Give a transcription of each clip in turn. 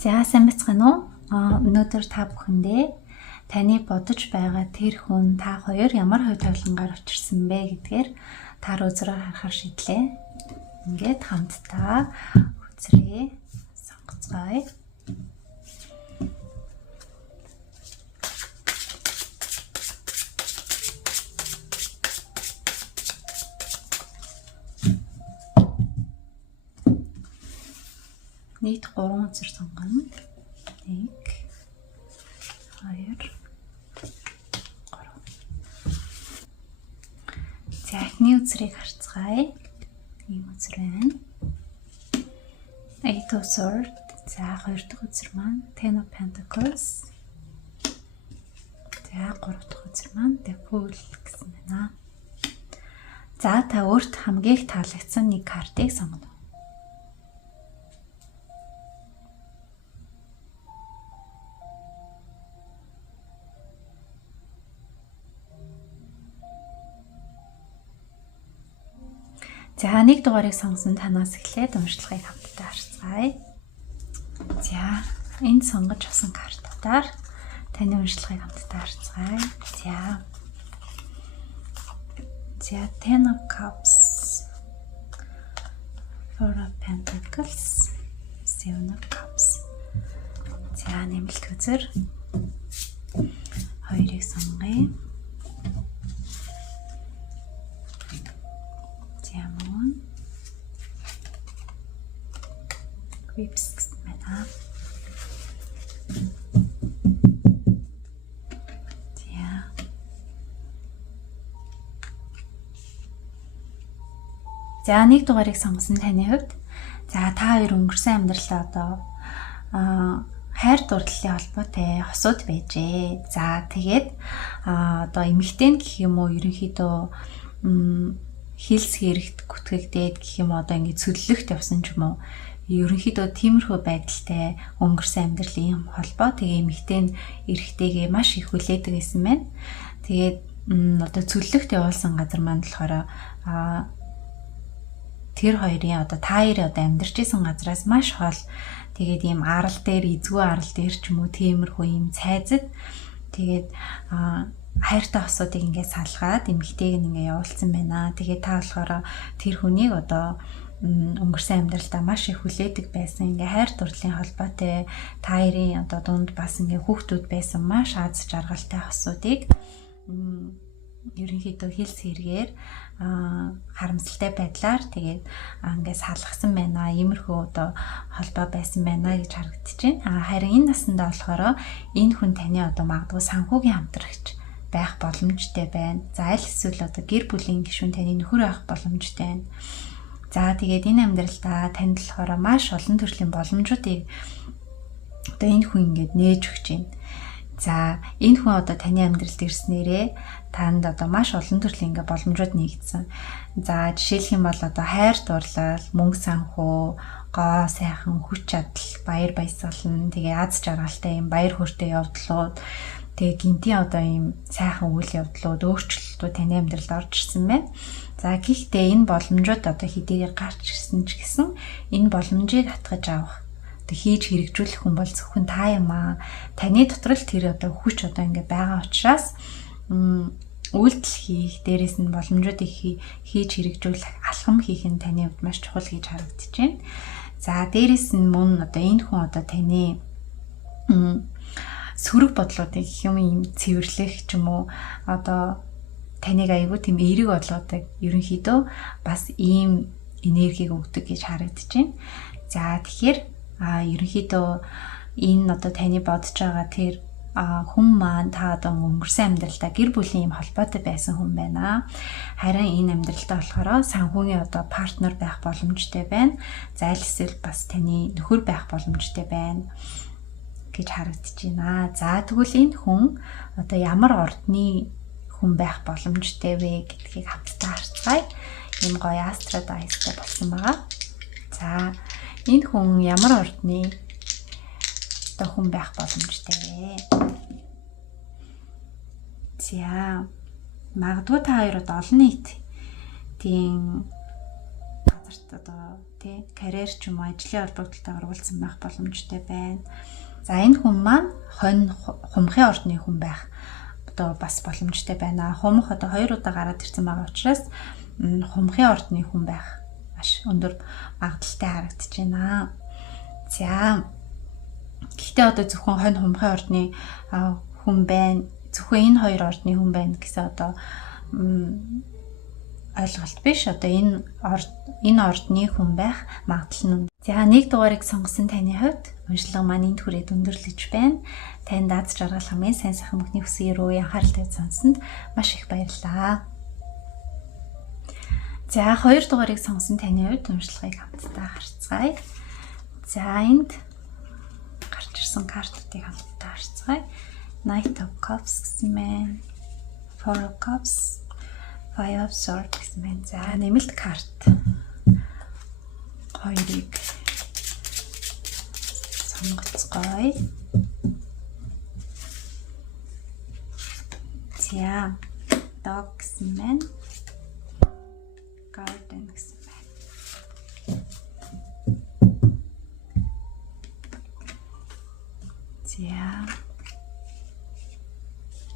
За сайн бацхан уу? Өнөөдөр та бүхэндээ таны бодож байгаа тэр хүн та хоёр ямар хувь тавилангаар учирсан бэ гэдгээр та үзрээр харахаар шийдлээ. Ингээд хамтдаа үзрээ сонгоцгоё. Нийт 3 үзэр сонгоно. 1 2 3. За эхний үзрийг харцгаая. Ийм үзэр байна. Eight of Swords. За хоёр дахь үзэр маань Ten of Pentacles. За гурав дахь үзэр маань The Fool гэсэн байна. За та өөрт хамгийн их таалагдсан нэг картыг сонгоно. За нэг дугаарыг сонгосон танаас эхлээд уншлагыг хамтдаа харцгаая. За энд сонгож авсан картуудаар таны уншлагыг хамтдаа харцгаая. За Ten of Cups, Four of Pentacles, Seven of Cups. За нэмэлт үзэр хоёрыг сонгоё. Whips гэсэн байна. За нэг дугаарыг сонгосон таны хувьд за та хоёр өнгөрсөн амьдралаа одоо хайр дурлалын холбоотой хосууд байжээ. За тэгээд одоо эмэгтэй гэх юм уу ерөнхийдөө хилс хэрэгт гүтгэгдээд гэх юм одоо ингэ цөллөгт явсан ч юм уу ерөнхийдөө тиймэрхүү байдалтай өнгөрсөн амьдралын холбоо тэгээ эмэгтэй нь эрэгтэйгээ маш их хүлээдэг гэсэн байна. Тэгээд одоо цөллөгт явуулсан газар маань болохоор тэр хоёрын одоо та хоёрын одоо амьдарч исэн газраас маш хол тэгээд ийм арал дээр эзгүй арал дээр ч юм уу тиймэрхүү ийм цайзад тэгээд хайртай хосуудыг ингээд салгаад эмэгтэйг ингээд явуулсан байна. Тэгээд та болохоор тэр хүнийг одоо өнгөрсөн амьдралдаа маш их хүлээдэг байсан. Ингээ хайр дурлалын холбоотой та хоёрын одоо дунд бас ингээ хүүхдүүд байсан маш аз жаргалтай хосуудыг ерөнхийдөө хилс хэрэгээр харамсалтай байдлаар тэгээд ингээ салгасан байна. Иймэрхүү одоо холбоо байсан байна гэж харагдаж байна. Харин энэ насандаа болохоор энэ хүн таны одоо магадгүй санхүүгийн хамтрагч байх боломжтой байна. За аль эсвэл одоо гэр бүлийн гишүүн таны нөхөр байх боломжтой байна. За тэгээд энэ амьдралдаа танд болохоор маш олон төрлийн боломжуудыг одоо энэ хүн ингээд нээж өгч байна. За энэ хүн одоо таны амьдралд ирснээрээ танд одоо маш олон төрлийн ингээд боломжууд нэгдсэн. За жишээлх юм бол одоо хайр дурлал, мөнгө санхүү, гоо сайхан хүч чадал, баяр баясгалан, тэгээ аз жаргалтай юм баяр хөөртэй явдлууд, тэгээ гинтийн одоо ийм сайхан үйл явдлууд, өөрчлөлтүүд таны амьдралд орж ирсэн байна. За гэхдээ энэ боломжууд одоо хэдийгээр гарч ирсэн ч гэсэн энэ боломжийг хатгаж авах одоо хийж хэрэгжүүлэх хүн бол зөвхөн та юм аа. Таны дотор л тэр одоо хүч одоо ингэ байгаа учраас үйлдэл хийх, дээрээс нь боломжуудыг хийж хэрэгжүүлэх, алхам хийх нь таны хувьд маш чухал гэж харагдаж байна. За дээрээс нь мөн одоо энэ хүн одоо таны сөрөг бодлуудыг юм цэвэрлэх ч юм уу одоо таныг аягүй тийм эерэг бодлоотой ерөнхийдөө бас ийм энергийг өгдөг гэж харагдаж байна. За тэгэхээр ерөнхийдөө энэ одоо таны бодож байгаа тэр хүн маань та одоо өнгөрсөн амьдралдаа гэр бүлийн юм холбоотой байсан хүн байна. Харин энэ амьдралдаа болохоор санхүүгийн одоо партнер байх боломжтой байна. За аль эсвэл бас таны нөхөр байх боломжтой байна гэж харагдаж байна. За тэгвэл энэ хүн одоо ямар ордны хүн байх боломжтой вэ гэдгийг хамтдаа харцгаая. Ийм гоё Astro Dice-тай болсон байгаа. За энэ хүн ямар ордны одоо хүн байх боломжтой вэ? За магадгүй та хоёр одоо олон нийт тийм газарт одоо тий карьер ч юм уу ажлын холбогдлолтой оролцсон байх боломжтой байна. За энэ хүн маань хумхын ордны хүн байх одоо бас боломжтой байна. Хумх одоо 2 удаа гараад ирсэн байгаа учраас хумхын ордны хүн байх маш өндөр магадaltaй харагдаж байна. За гэхдээ одоо зөвхөн хумхын ордны хүн байна. Зөвхөн энэ хоёр ордны хүн байна гэсэн одоо ойлголт биш. Одоо энэ ордны хүн байх магадлал нь. За нэг дугаарыг сонгосон таны хувьд уншлага маань энд хүрээд өндөрлөж байна. Танд аз жаргал хамгийн сайн сайхан бүхний хүсье рүү анхаарал тавьж сонссонд маш их баярлалаа. За 2 дугаарыг сонгосон таны хувьд уншлагыг хамтдаа харцгаая. За энд гарч ирсэн картуудыг хамтдаа харцгаая. Knight of Cups гэсэн байна. Four of Cups, Five of Swords гэсэн байна. За нэмэлт карт 2-ыг сонгоцгоё. За Dog гэсэн байна. Garden гэсэн байна.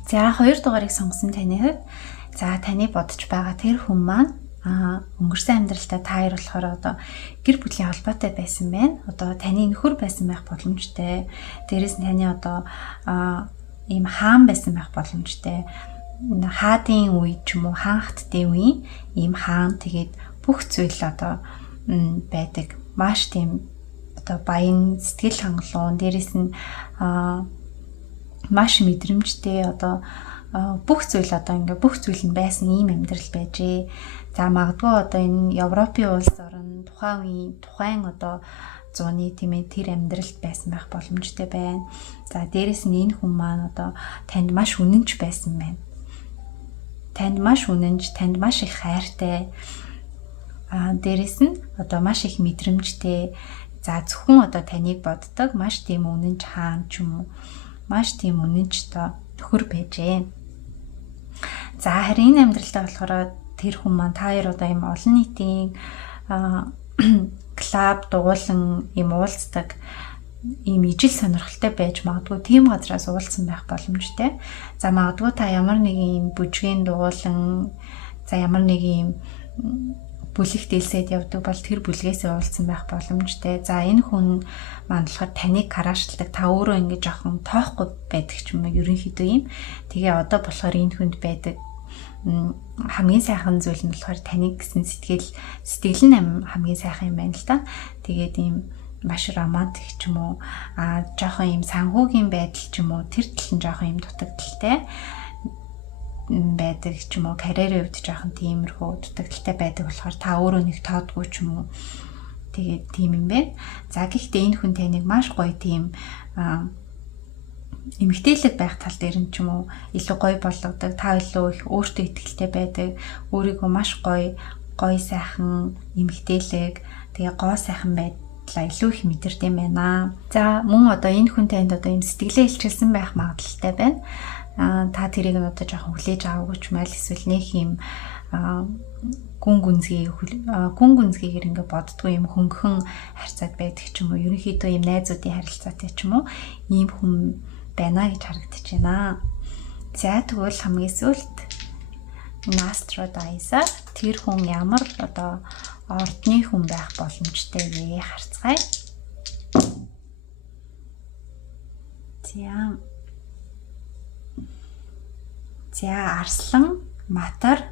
За 2 дугаарыг сонгосон таны хувьд за таны бодож байгаа тэр хүн маань өнгөрсөн амьдралдаа та хоёр болохоор одоо гэр бүлийн холбоотой байсан байна. Одоо таны нөхөр байсан байх боломжтой. Дээрээс нь таны одоо ийм хаан байсан байх боломжтой. Хаадын үе ч юм уу хаанхтдын үе ийм хаан тэгээд бүх зүйл одоо байдаг. Маш тийм одоо баян сэтгэл хангалуун дээрээс нь маш мэдрэмжтэй одоо бүх зүйл одоо ингээ бүх зүйл нь байсан ийм амьдрал байжээ. За магадгүй одоо энэ Европын улс орн тухайн одоо зууны тийм ээ тэр амьдралд байсан байх боломжтой байна. За дээрэс нь энэ хүн маань одоо танд маш үнэнч байсан байна. Танд маш үнэнч, танд маш их хайртай. Дээрэс нь одоо маш их мэдрэмжтэй. За зөвхөн одоо таныг боддог маш тийм үнэнч хаан ч юм уу маш тийм үнэнч төхөр байжээ. За харин энэ амьдралдаа болохоор тэр хүн маань та хоёр одоо ийм олон нийтийн клуб дугуулan ийм уулздаг ийм ижил сонирхолтой байж магадгүй тийм газраас уулзсан байх боломжтой. За магадгүй та ямар нэг ийм бүжгийн дугуулan за ямар нэг ийм бүлэгт дэлсэд явдаг бол тэр бүлгээс уулзсан байх боломжтой. За энэ хүн маань болохоор таныг хараашддаг. Та өөрөө ингэ жоохон тоохгүй байдаг ч юм уу ерөнхийдөө юм. Тэгээ одоо болохоор энэ хүнд байдаг хамгийн сайхан зүйл нь болохоор таныг гэсэн сэтгэл нь хамгийн сайхан юм байна л да. Тэгээд ийм маш романтик ч юм уу жоохон ийм санхүүгийн байдал ч юм уу тэр тал нь жоохон ийм дутагдaltaй байдаг ч юм уу карьерийн хувьд жоохон тиймэрхүү дутагдaltaй байдаг болохоор та өөрөө нэг тоодгүй ч юм уу тэгээд тийм юм байна. За гэхдээ энэ хүн таныг маш гоё тийм эмгтээлэг байх тал дээр нь ч юм уу илүү гоё болгодог. Та илүү их өөртөө итгэлтэй байдаг. Өөрийгөө маш гоё сайхан эмгтээлэг тэгээ гоо сайхан байдлаа илүү их мэдэрдэг юм байна. За мөн одоо энэ хүн танд одоо юм сэтгэлээ илчилсэн байх магадлалтай байна. Та тэрийг нь одоо жоохон хүлээж аваагүй ч мэл эсвэл нэг юм гүн гүнзгийгээр ингээ боддгоо юм хөнгөн харьцаад байдаг ч юм уу ерөнхийдөө юм найзуудын харилцаатай ч юм уу ийм хүн байна гэж харагдаж байна. За тэгвэл хамгийн сүүлд Master Dice-а тэр хүн ямар одоо ордны хүн байх боломжтой вэ харцгаая. За Арслан, Матар,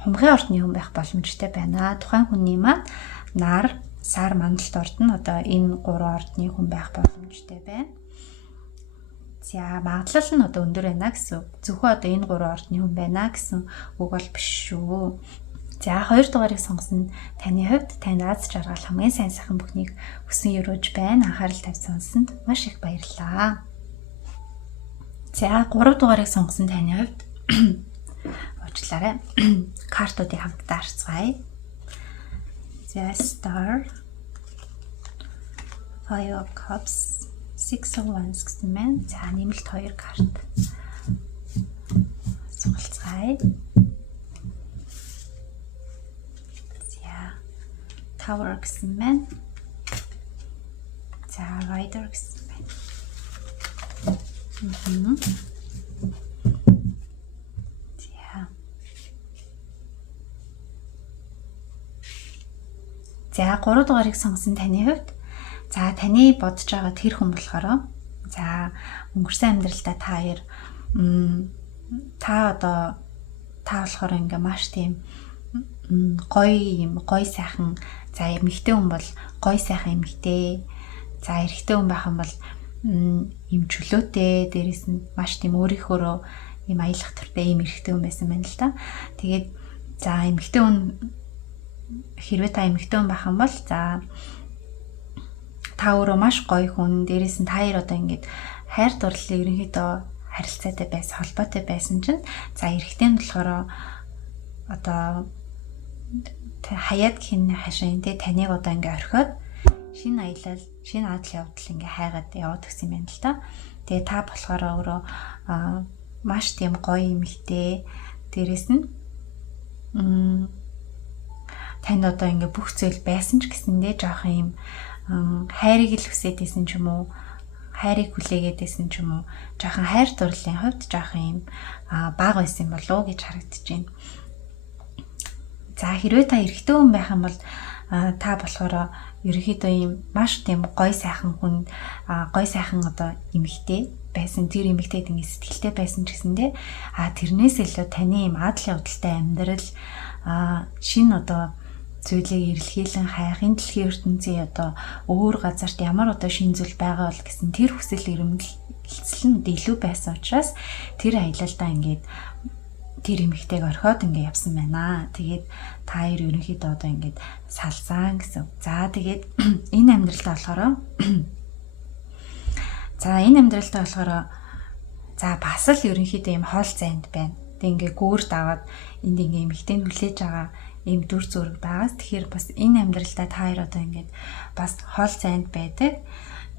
Хумхын ордны хүн байх боломжтой байна. Тухайн хүний маань Нар, Сар, Мандалт орд нь одоо энэ 3 ордны хүн байх боломжтой байна. За магадлал нь одоо өндөр байна гэсэн. Зөвхөн одоо энэ 3 ордны хүн байна гэсэн үг бол биш шүү. За 2 дугаарыг сонгосон таны хувьд танд аз жаргал хамгийн сайн сайхан бүхнийг хүсэн өрөөж байна. Анхаарал тавь сонссонд маш их баярлалаа. За 3 дугаарыг сонгосон таны хувьд уучлаарай. Картуудыг хамтдаа харцгаая. За Star, Five of Cups, Six of Wands гэсэн мэн. За нэмэлт 2 карт сонголцгаая. За Tower гэсэн байна. За Rider гэсэн байна. За 3 дугаарыг сонгосон таны хувьд за таны бодож байгаа тэр хүн болохоор за өнгөрсөн амьдралдаа та хоёр та болохоор ингээ маш тийм гоё сайхан за эмэгтэй хүн бол гоё сайхан эмэгтэй за эрэгтэй хүн байх юм бол юм чөлөөтэй дээрэс нь маш тийм өөрийнхөө юм аялах төртэй юм эрэгтэй хүн байсан байна л да. Тэгээд за эмэгтэй хүн хэрвээ та эмэгтэй хүн байх юм бол за та өөрөө маш гоё хүн дээрээс нь та хоёр одоо ингээд хайр дурлал ерөнхийдөө харилцаатай байсан холбоотой байсан чинь за эрэгтэй нь болохоор одоо хаяад хин хашийн тэ таныг одоо ингээд орхиод шинэ аялал шинэ адал явдал ингээ хайгаад яваад гисэн юм байна л да. Тэгээ та болохоор өөрөө маш тийм гоё эмэгтэй дээрэс нь танд одоо ингээ бүх зүйл байсан ч гэсэндээ жоох юм хайрыг л хүсээд байсан ч юм уу хайрыг хүлээгээд байсан ч юм уу жоохон хайр дурлалын хувьд жоох юм бага байсан болов уу гэж харагдаж байна. За хэрвээ та эрэгтэй хүн байх юм бол та болохоор ерөнхийдөө юм маш тийм гоё сайхан хүн гоё сайхан одоо эмэгтэй байсан тэр эмэгтэйд ингэ сэтгэлтэй байсан ч гэсэндээ тэрнээс илүү таны юм адал явдалтай амьдрал шинэ одоо зүйлийг эрэлхийлэн хайх энэ дэлхийн ертөнцийн одоо өөр газарт ямар одоо шинэ зүйл байгаа бол гэсэн тэр хүсэл эрмэлзэл нь илүү байсан учраас тэр аялалдаа ингээд тэр эмэгтэйг орхиод ингээд явсан байна. Тэгээд та хоёр ерөнхийдөө одоо ингээд салсан гэсэн. За тэгээд энэ амьдралдаа болохоор за бас л ерөнхийдөө юм хоол зайд байна. Тэг ингээд гүүр даваад энд ингээд эмэгтэй нь хүлээж байгаа ийм дүр зураг байгаас тэгэхээр бас энэ амьдралдаа та хоёр одоо ингээд бас хоол зайд байдаг.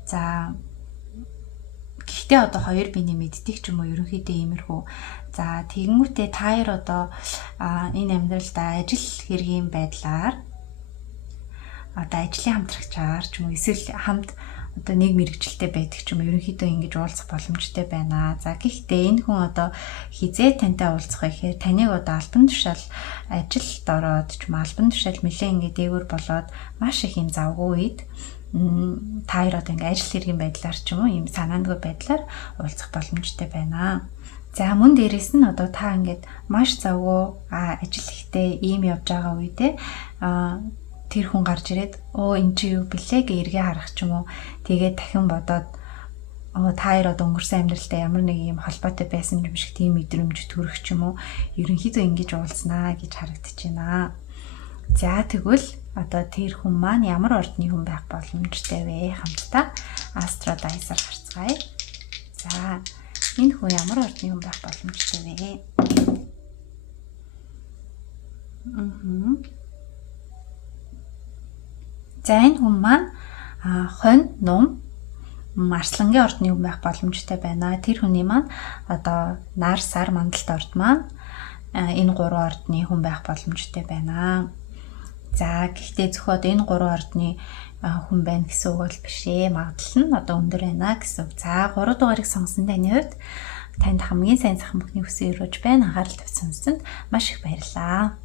За гэхдээ одоо хоёр биений мэддэг ч юм уу ерөнхийдөө иймэрхүү. За тэгэнгүүтээ та хоёр одоо энэ амьдралдаа ажил хэргийн байдлаар одоо ажлын хамтрагчаар ч юм уу эсвэл хамт одоо нэг мэрэгчлэлтэй байдаг ч юм уу ерөнхийдөө ингэж уулзах боломжтой байна. За гэхдээ энэ хүн одоо хизээ тантай уулзах гэхээр таныг одоо албан тушаал ажилд ороод ч юм албан тушаал нэлээ ингэ дээгүүр болоод маш их юм завгүй үед та хоёр одоо ингэ ажил хэргийн байдлаар ч юм уу юм санаандгүй байдлаар уулзах боломжтой байна. За мөн дээрээс нь одоо та ингээд маш завгүй ажил ихтэй ийм явж байгаа үедээ тэр хүн гарч ирээд энэ чи юу блэ гэ эргээ харах ч юм уу тэгээд дахин бодоод та хоёр одоо өнгөрсөн амьдралдаа ямар нэг юм холбоотой байсан юм шиг тийм мэдрэмж төрөх ч юм уу ерөнхийдөө ингэж уулзнаа гэж харагдаж байна. За тэгвэл одоо тэр хүн маань ямар ордны хүн байх боломжтой вэ? Хамтдаа Astro Dice-аар харцгаая. За энэ хүн ямар ордны хүн байх боломжтой вэ? За энэ хүн маань хонь, нум, марслангийн ордны хүн байх боломжтой байна. Тэр хүний маань одоо нар, сар, мандалт орд маань энэ гурван ордны хүн байх боломжтой байна. За гэхдээ зөвхөн энэ гурван ордны хүн байна гэсэн үг бол биш ээ. Магадлал нь одоо өндөр байна гэсэн үг. За 3 дугаарыг сонгосон таны хувьд танд хамгийн сайн сайхан бүхний хүсээ өрөөж байна. Анхаарал тавьсан сонсонд маш их баярлалаа.